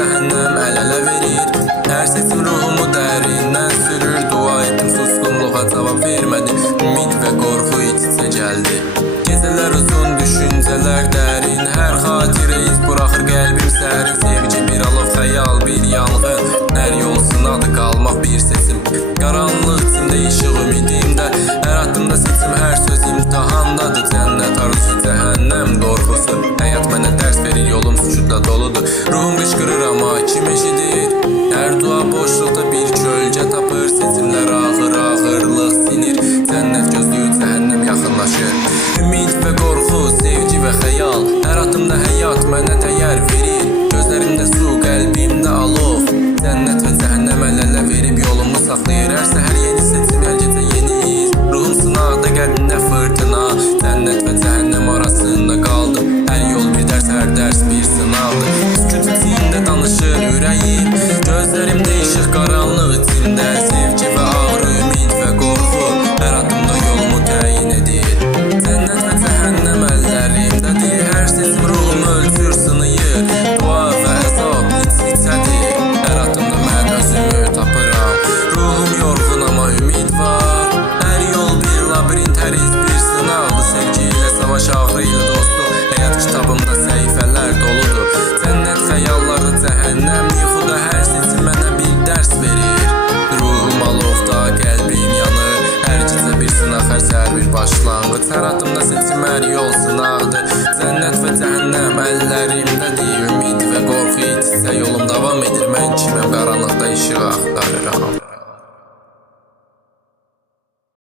cəhənnəm əl-ələ verir. Hər sesim ruhumu dərindən sürür. Dua etdim, susqunluğa cavab vermədi. Ümid və qorxu iç-içə gəldi. Gecələr uzun, düşüncələr dərin. Hər xatirə iz buraxır qəlbim sərin. Sevgi bir alov, xəyal bir yanğın. Hər yol sınadı, qalmaq bir sesim. Qaranlıq içində işıq ümidimdə. Hər addımda seçim, hər söz imtihandadır. Cənnət arzusu, cəhənnəm qorxusu. Həyat mənə dərs verir, yolum sükutla doludur. Ruhum qışqırır, amma kim eşidir? Hər dua boşluqda bir kölgə tapır. Seçimlər ağır, ağırlıq sinir. Cənnət gözləyir, cəhənnəm yaxınlaşır. Ümid və qorxu, sevgi və xəyal. Hər addımda həyat mənə dəyər verir. Gözlərimdə su, qəlbimdə alov. Cənnət və cəhənnəm əl-ələ verib yolumu saxlayır. Hər səhər yeni seçim, hər gecə yeni iz. Ruhum sınaqda, qəlbimdə fırtına. Cənnət və cəhənnəm arasında qaldım. Hər yol bir dərs, hər dərs bir sınavdır. Sükut içində danışır ürəyim. Gözlərimdə işıq, qaranlıq içində. Sevgi və ağrı, ümid və qorxu. Hər addımda yolumu təyin edir. Cənnət və cəhənnəm əllərimdədir. Hər sesim ruhumu ölçür, sınıyır. Dua və əzab iç-içədir. Hər addımda mən özümü tapıram. Ruhum yorğun, amma ümid var. Hər yol bir labirint, hər iz bir sınavdır. Sevgi ilə savaş, ağrı ilə dostluq. Həyat kitabımda səhifələr doludur. Cənnət xəyalları, cəhənnəm yuxuda. Hər seçim mənə bir dərs verir. Ruhum alovda, qəlbim yanır. Hər gecə bir sınaq, hər səhər bir başlanğıc. Hər addımda seçim, hər yol sınaqdır. Cənnət və cəhənnəm əllərimdədir. Ümid və qorxu iç-içə yolum davam edir. Mən kiməm, qaranlıqda işıq axtarıram.